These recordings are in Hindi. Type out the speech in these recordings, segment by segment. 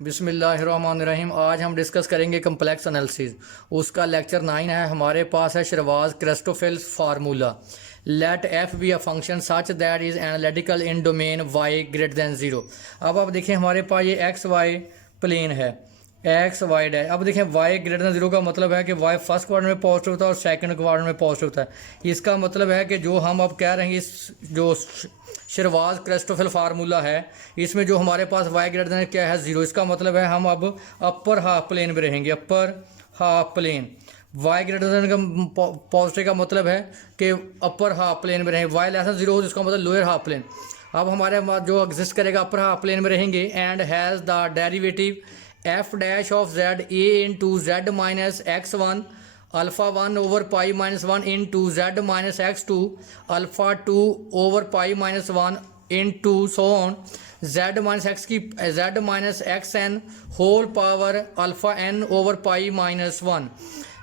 बिस्मिल्लाहिर्रहमानिर्रहीम। आज हम डिस्कस करेंगे कम्प्लेक्स एनालिसिस। उसका लेक्चर 9 है। हमारे पास है Schwarz Christoffel's formula. Let F be a function such that is analytical in domain Y greater than zero. अब आप देखें हमारे पास ये एक्स वाई प्लेन है, एक्स वाई है। अब देखें वाई ग्रेटर दैन जीरो का मतलब है कि वाई फर्स्ट क्वाड्रेंट में पॉजिटिव होता है और सेकंड क्वाड्रेंट में पॉजिटिव होता है। इसका मतलब है कि जो हम अब कह रहे हैं इस जो शरवाज क्रिस्टोफेल फार्मूला है, इसमें जो हमारे पास वाई ग्रेटर दैन क्या है ज़ीरो। इसका मतलब है हम अब अपर हाफ प्लेन में रहेंगे, upper half plane. Y greater than का पॉजिटिव का मतलब है कि अपर हाफ प्लेन में रहेंगे। वाई लेस दैन जीरो हो जिसका मतलब लोअर हाफ प्लेन। अब हमारे जो एग्जिस्ट करेगा अपर हाफ प्लेन में रहेंगे and has the derivative F dash of Z A into Z minus X one alpha one over pi minus one into Z minus X two alpha two over pi minus one into so on Z minus X की Z minus X N whole power alpha N over pi minus one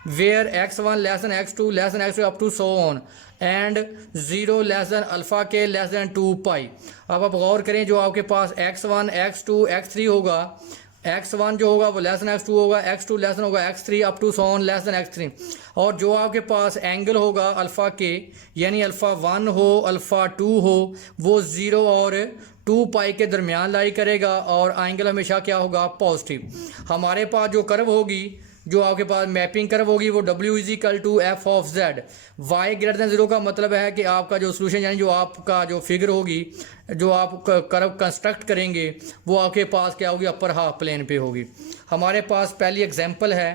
where X one less than X two up to so on and zero less than alpha के लेस दैन टू पाई। अब आप गौर करें, जो आपके पास X one X two X three होगा, एक्स वन जो होगा वो लेस दैन एक्स टू होगा, एक्स टू लेस दैन होगा X three up to so on less than X three. और जो आपके पास एंगल होगा अल्फ़ा के, यानी अल्फ़ा वन हो अल्फ़ा टू हो, वो ज़ीरो और टू पाई के दरमियान लाई करेगा और एंगल हमेशा क्या होगा पॉजिटिव। हमारे पास जो कर्व होगी, जो आपके पास मैपिंग कर्व होगी, वो W is equal to F of Z. Y greater than zero का मतलब है कि आपका जो सोल्यूशन यानी जो आपका जो फिगर होगी, जो आप कर्व कंस्ट्रक्ट करेंगे, वो आपके पास क्या होगी अपर हाफ प्लेन पे होगी। हमारे पास पहली एग्जांपल है,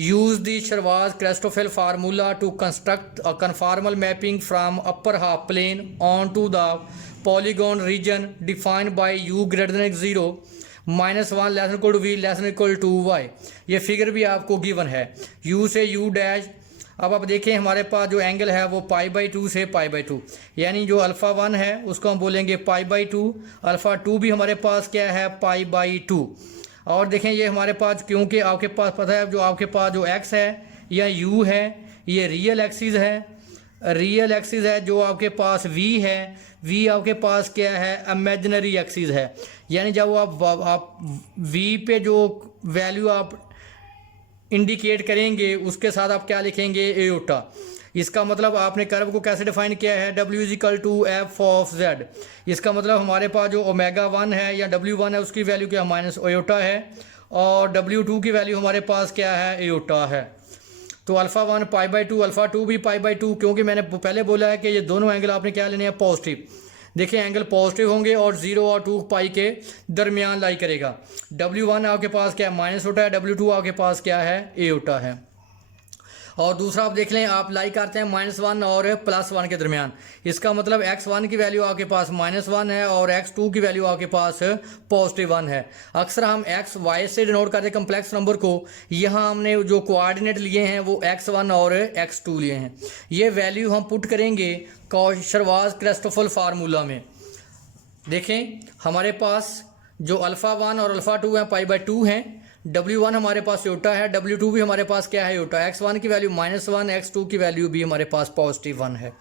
use the Schwarz Christoffel formula to construct a conformal mapping from upper half plane on to the polygon region defined by U greater than zero minus one less equal to V less equal to Y. ये फिगर भी आपको गिवन है, u से u डैश। अब आप देखें हमारे पास जो एंगल है वो पाई बाई टू से पाई बाई टू, यानी जो अल्फ़ा वन है उसको हम बोलेंगे पाई बाई टू, अल्फ़ा टू भी हमारे पास क्या है पाई बाई टू। और देखें ये हमारे पास, क्योंकि आपके पास पता है जो आपके पास जो x है या u है, ये रियल एक्सिस है, रियल एक्सिस है। जो आपके पास v है, v आपके पास क्या है इमेजिनरी एक्सिस है। यानी जब आप v पे जो वैल्यू आप इंडिकेट करेंगे उसके साथ आप क्या लिखेंगे एयोटा। इसका मतलब आपने कर्व को कैसे डिफाइन किया है, W is equal to F of Z. इसका मतलब हमारे पास जो ओमेगा वन है या W1 है उसकी वैल्यू क्या माइनस एयोटा है, और W2 की वैल्यू हमारे पास क्या है एयोटा है। तो alpha one pi by to, alpha to भी पाई बाई टू, क्योंकि मैंने पहले बोला है कि ये दोनों एंगल आपने क्या लेने हैं पॉजिटिव। देखिए एंगल पॉजिटिव होंगे और जीरो और टू पाई के दरमियान लाई करेगा। W1 आपके पास क्या है माइनस होता है, W2 आपके पास क्या है एयोटा है। और दूसरा आप देख लें, आप लाई करते हैं माइनस वन और प्लस वन के दरमियान। इसका मतलब x1 की वैल्यू आपके पास माइनस वन है और x2 की वैल्यू आपके पास पॉजिटिव वन है। अक्सर हम एक्स वाई से डिनोट करते हैं कम्प्लेक्स नंबर को। यहाँ हमने जो कोऑर्डिनेट लिए हैं वो x1 और x2 लिए हैं। ये वैल्यू हम पुट करेंगे शरवाज क्रिस्टोफेल फार्मूला में। देखें हमारे पास जो अल्फ़ा वन और अल्फ़ा टू है पाई बाई टू हैं, W1 हमारे पास योटा है, W2 भी हमारे पास क्या है योटा। x1 की वैल्यू माइनस वन, x2 की वैल्यू भी हमारे पास पॉजिटिव वन है।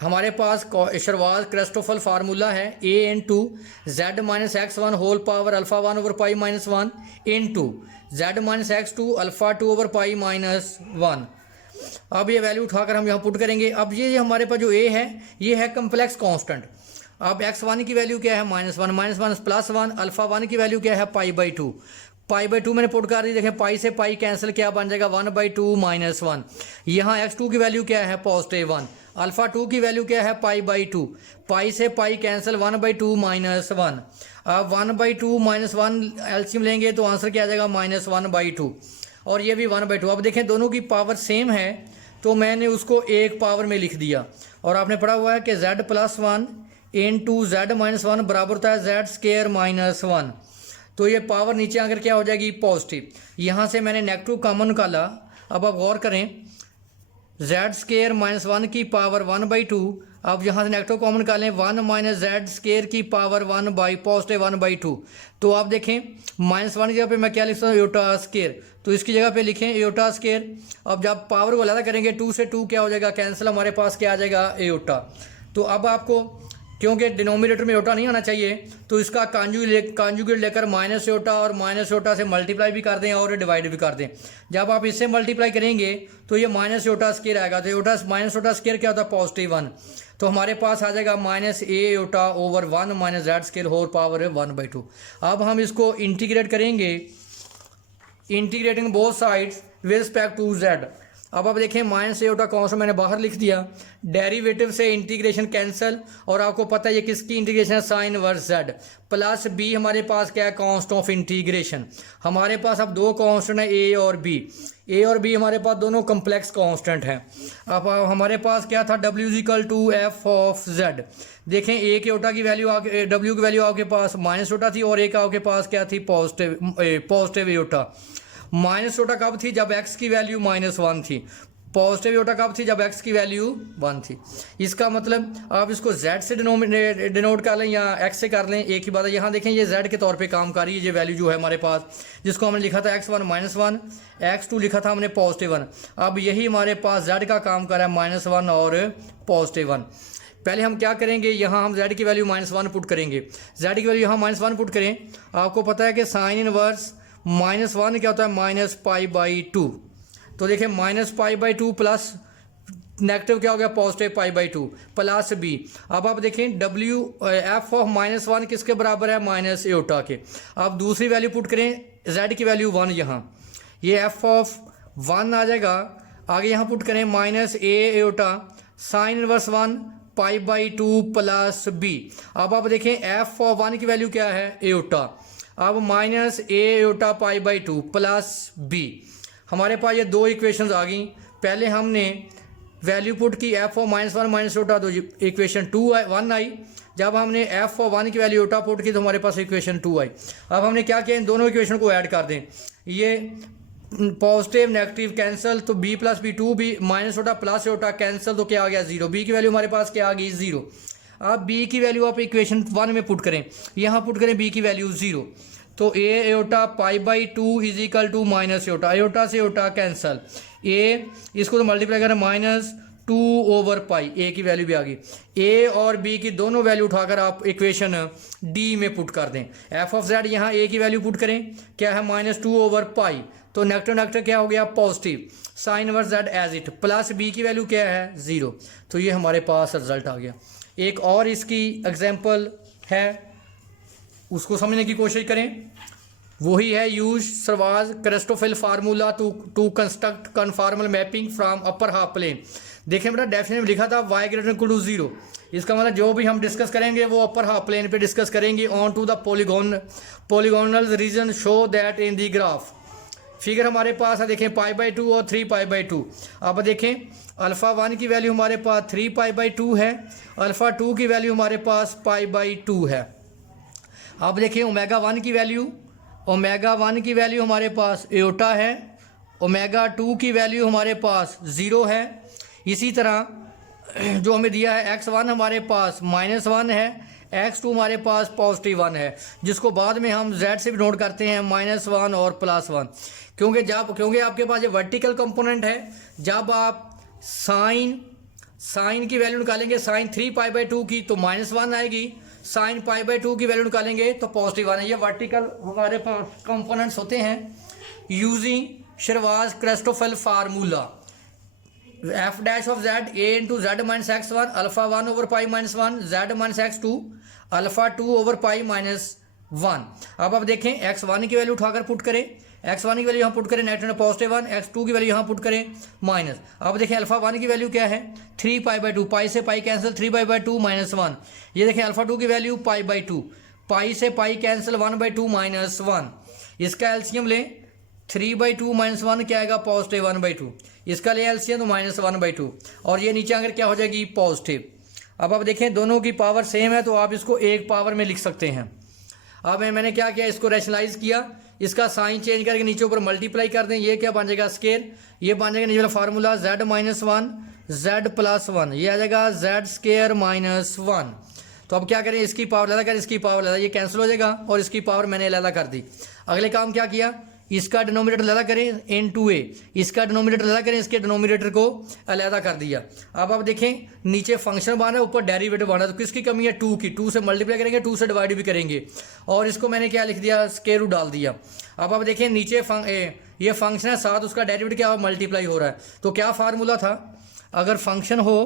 हमारे पास शरवाज क्रिस्टोफेल फार्मूला है a into Z minus X one whole power alpha one over pi minus one into Z minus X two alpha two over pi minus one. अब ये वैल्यू उठाकर हम यहाँ पुट करेंगे। अब ये हमारे पास जो a है ये है कम्प्लेक्स कॉन्स्टेंट। अब x1 की वैल्यू क्या है minus one plus one, alpha one की वैल्यू क्या है pi by two. Pi by to मैंने पुट कर दी। देखें पाई से पाई कैंसिल क्या बन जाएगा one by two minus one. यहाँ x2 की वैल्यू क्या है पॉजिटिव वन, अल्फ़ा टू की वैल्यू क्या है पाई बाई टू, पाई से pi cancel one by two minus one. अब one by two minus one LCM लेंगे तो आंसर क्या आ जाएगा माइनस वन बाई टू, और ये भी वन बाई टू। अब देखें दोनों की पावर सेम है तो मैंने उसको एक पावर में लिख दिया। और आपने पढ़ा हुआ है कि z plus one into Z minus one बराबर होता है जेड स्केयर माइनस वन। तो ये पावर नीचे आकर क्या हो जाएगी पॉजिटिव। यहाँ से मैंने नेगेटिव कॉमन निकाला। अब आप गौर करें, जेड स्केयर माइनस वन की पावर वन बाई टू, अब यहाँ से नेगेटिव कॉमन निकालें वन माइनस जेड स्केयर की power one by positive one by to. तो आप देखें माइनस वन की जगह पे मैं क्या लिखता हूँ एयोटा स्केयर, तो इसकी जगह पे लिखें एयोटा स्केयर। अब जब पावर को अलग करेंगे टू से टू क्या हो जाएगा कैंसिल, हमारे पास क्या आ जाएगा एयोटा। तो अब आपको क्योंकि डिनोमिनेटर में योटा नहीं आना चाहिए, तो इसका कॉन्जुगेट लेकर माइनस योटा और माइनस योटा से मल्टीप्लाई भी कर दें और डिवाइड भी कर दें। जब आप इससे मल्टीप्लाई करेंगे तो ये माइनस योटा स्केयर आएगा, तो योटा माइनस योटा स्केयर क्या होता है, +1। तो हमारे पास आ जाएगा -a iota over 1 minus Z square whole power 1/2। अब हम इसको इंटीग्रेट करेंगे, integrating both sides with respect to Z. अब आप देखें -a योटा कॉन्स्टेंट मैंने बाहर लिख दिया, डेरिवेटिव से इंटीग्रेशन कैंसिल, और आपको पता है ये किसकी इंटीग्रेशन है, sine inverse Z plus b हमारे पास क्या है, कांस्टेंट ऑफ इंटीग्रेशन। हमारे पास अब दो कांस्टेंट है a और b हमारे पास दोनों कम्प्लेक्स कांस्टेंट हैं। अब हमारे पास क्या था, w = f ऑफ z। देखें a के योटा की वैल्यू w की वैल्यू आपके पास माइनस योटा थी और a का आपके पास क्या थी, पॉजिटिव योटा। माइनस योटा कब थी, जब x की वैल्यू -1 थी। पॉजिटिव योटा कब थी, जब x की वैल्यू 1 थी। इसका मतलब आप इसको z से डिनोट कर लें या x से कर लें, एक ही बात है। यहाँ देखें ये z के तौर पे काम कर रही है, ये वैल्यू जो है हमारे पास, जिसको हमने लिखा था x1 -1, x2 लिखा था हमने +1। अब यही हमारे पास z का काम कर रहा है -1 और +1। पहले हम क्या करेंगे, यहाँ हम z की वैल्यू -1 पुट करेंगे। z की वैल्यू यहाँ -1 पुट करें। आपको पता है कि साइन इनवर्स -1 क्या होता है, -π/2। तो देखिए -π/2 प्लस नेगेटिव क्या हो गया, पॉजिटिव π/2 प्लस b। अब आप देखें f ऑफ -1 किसके बराबर है, माइनस योटा के। अब दूसरी वैल्यू पुट करें, z की वैल्यू 1, यहाँ ये f ऑफ 1 आ जाएगा। आगे यहाँ पुट करें -a iota sine inverse 1 π/2 plus b। अब आप देखें f ऑफ 1 की वैल्यू क्या है, योटा। अब -a योटा π/2 प्लस b। हमारे पास ये दो इक्वेशंस आ गई। पहले हमने वैल्यू पुट की f ऑफ -1 माइनस योटा, तो इक्वेशन 1 आई। जब हमने f ऑफ 1 की वैल्यू योटा पुट की तो हमारे पास इक्वेशन 2 आई। अब हमने क्या किया, इन दोनों इक्वेशन को ऐड कर दें। ये पॉजिटिव नेगेटिव कैंसिल, तो b + b 2b minus iota plus iota cancel, तो क्या आ गया, 0। b की वैल्यू हमारे पास क्या आ गई, 0। अब b की वैल्यू आप इक्वेशन 1 में पुट करें, यहाँ पुट करें b की वैल्यू 0। तो a iota π/2 = minus iota, iota से योटा कैंसल, a इसको तो मल्टीप्लाई करें -2/π, a की वैल्यू भी आ गई। a और b की दोनों वैल्यू उठाकर आप इक्वेशन d में पुट कर दें। f ऑफ z यहाँ a की वैल्यू पुट करें, क्या है, -2/π, तो नेगेटिव नेगेटिव क्या हो गया, positive, sine inverse z as it, plus b की वैल्यू क्या है, 0। तो ये हमारे पास रिजल्ट आ गया। एक और इसकी एग्जाम्पल है, उसको समझने की कोशिश करें। वही है, use Schwarz Christoffel formula to construct conformal mapping from upper half plane. देखें बेटा, डेफिनेशन में लिखा था y > 0। इसका मतलब जो भी हम डिस्कस करेंगे वो अपर हाफ प्लेन पे डिस्कस करेंगे। On to the polygonal region show that in the graph. Figure हमारे पास है, देखें π/2 और 3π/2। अब देखें α1 की वैल्यू हमारे पास 3π/2 है, α2 की वैल्यू हमारे पास π/2 है। अब देखिए ω1 की वैल्यू हमारे पास योटा है, ω2 की वैल्यू हमारे पास 0 है। इसी तरह जो हमें दिया है x1 हमारे पास -1 है, x2 हमारे पास +1 है, जिसको बाद में हम z से भी नोट करते हैं -1 और +1। क्योंकि आपके पास ये वर्टिकल कंपोनेंट है। जब आप साइन की वैल्यू निकालेंगे, साइन 3π/2 की, तो -1 आएगी, साइन π/2 की वैल्यू निकालेंगे तो +1 है। ये वर्टिकल हमारे पास कंपोनेंट्स होते हैं। Using Schwarz Christoffel formula, f' of z a into z minus x1 α1/π -1 z minus x2 α2/π -1। अब देखें x1 की वैल्यू उठाकर पुट करें, x1 की वैल्यू यहाँ पुट करें, नेगेटिव +1, x2 की वैल्यू यहाँ पुट करें माइनस। अब देखें α1 की वैल्यू क्या है, 3π/2, पाई से पाई कैंसिल, 3π/2 -1। ये देखें α2 की वैल्यू π/2, पाई से पाई कैंसिल, 1/2 -1। इसका एलसीएम लें, 3/2 -1 क्या आएगा, +1/2। इसका ले एलसीएम तो -1/2, और ये नीचे अगर क्या हो जाएगी, पॉजिटिव। अब आप देखें दोनों की पावर सेम है, तो आप इसको एक पावर में लिख सकते हैं। अब मैंने क्या किया, इसको रैशनलाइज किया, इसका साइन चेंज करके नीचे ऊपर मल्टीप्लाई कर दें। ये क्या बन जाएगा, स्केयर। ये बन जाएगा नीचे वाला फार्मूला z -1 z +1, ये आ जाएगा z² -1। तो अब क्या करें, इसकी पावर अलग करें, इसकी पावर अलग, ये कैंसिल हो जाएगा और इसकी पावर मैंने अलग कर दी। अगले काम क्या किया, इसका डिनोमिनेटर अलहदा करें इन टू ए, इसका डिनोमिनेटर अलहदा करें, इसके डिनोमिनेटर को अलहदा कर दिया। अब आप देखें नीचे फंक्शन बना है, ऊपर डेरिवेटिव बना है, तो किसकी कमी है, 2 की। 2 से मल्टीप्लाई करेंगे, 2 से डिवाइड भी करेंगे, और इसको मैंने क्या लिख दिया, स्क्वायर रूट डाल दिया। अब आप देखें नीचे ये फंक्शन है 7, उसका डेरिवेटिव क्या मल्टीप्लाई हो रहा है, तो क्या फार्मूला था, अगर फंक्शन हो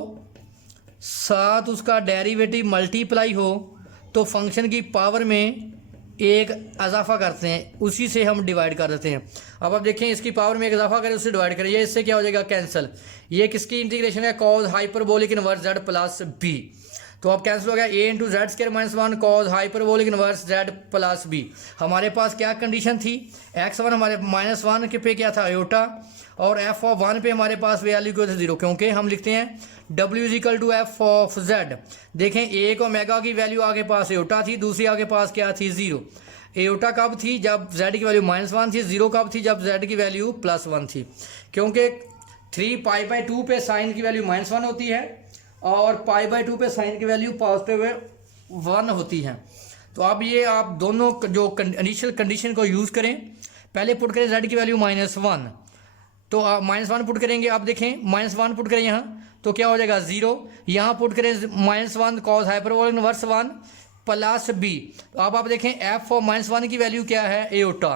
7 उसका डेरिवेटिव मल्टीप्लाई हो तो फंक्शन की पावर में एक इजाफा करते हैं, उसी से हम डिवाइड कर देते हैं। अब आप देखें इसकी पावर में एक इजाफा करें, उससे डिवाइड करें, ये इससे क्या हो जाएगा, कैंसिल। ये किसकी इंटीग्रेशन है, cos hyperbolic inverse Z plus B, तो अब कैंसिल हो गया A into Z square minus 1 cos hyperbolic inverse Z plus B. हमारे पास क्या कंडीशन थी, x1 हमारे -1 के पे क्या था आयोटा, और f ऑफ 1 पे हमारे पास वैल्यू क्यों थे 0, क्योंकि हम लिखते हैं w is equal to F of z। देखें एक ओमेगा की वैल्यू आगे पास एयोटा थी, दूसरी आगे पास क्या थी 0। एयोटा कब थी, जब z की वैल्यू -1 थी, 0 कब थी, जब z की वैल्यू +1 थी, क्योंकि 3π/2 पे साइन की वैल्यू -1 होती है और π/2 पे साइन की वैल्यू पॉजिटिव 1 होती है। तो अब ये आप दोनों जो इनिशियल कंडीशन को यूज़ करें, पहले पुट करें z की वैल्यू -1, तो आप -1 पुट करेंगे, आप देखें -1 पुट करें यहाँ तो क्या हो जाएगा 0, यहाँ पुट करें -1 cos hyperbolic inverse 1 plus B. तो अब आप देखें f और -1 की वैल्यू क्या है एयोटा,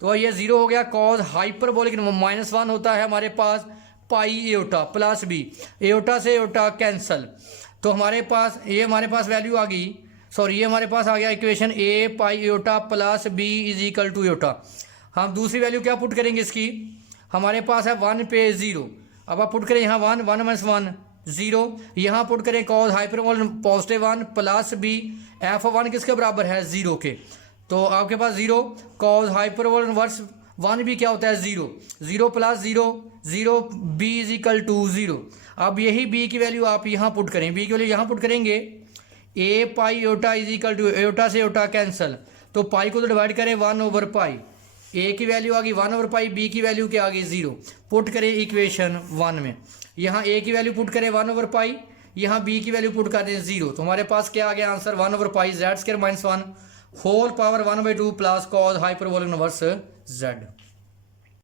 तो ये 0 हो गया, कॉस हाइपरबोलिक -1 होता है हमारे पास पाई एयोटा प्लस बी, एयोटा से एयोटा कैंसल, तो हमारे पास ये हमारे पास वैल्यू आ गई, सॉरी ये हमारे पास आ गया equation a pi iota plus B is equal to iota. हम दूसरी वैल्यू क्या पुट करेंगे इसकी, हमारे पास है 1 पे 0, अब आप पुट करें यहाँ 1 -1 0, यहाँ पुट करें cos hyperbolic +1 plus B, F 1 किसके बराबर है 0 के, तो आपके पास 0 कॉस हाइपरबोलिक इनवर्स 1 भी क्या होता है 0, 0 plus 0 0 b is equal to 0। अब यही b की वैल्यू आप यहाँ पुट करें, b की वैल्यू यहाँ पुट करेंगे a pi iota is equal to iota से एयोटा कैंसल, तो पाई को तो डिवाइड करें 1/पाई, a की वैल्यू आ गई 1/पाई, b की वैल्यू क्या आ गई 0, पुट करें इक्वेशन 1 में, यहाँ a की वैल्यू पुट करें 1/पाई, यहाँ b की वैल्यू पुट कर दें 0, तो हमारे पास क्या आ गया आंसर 1/पाई z square -1 whole power 1/2 plus cos hyperbolic inverse z।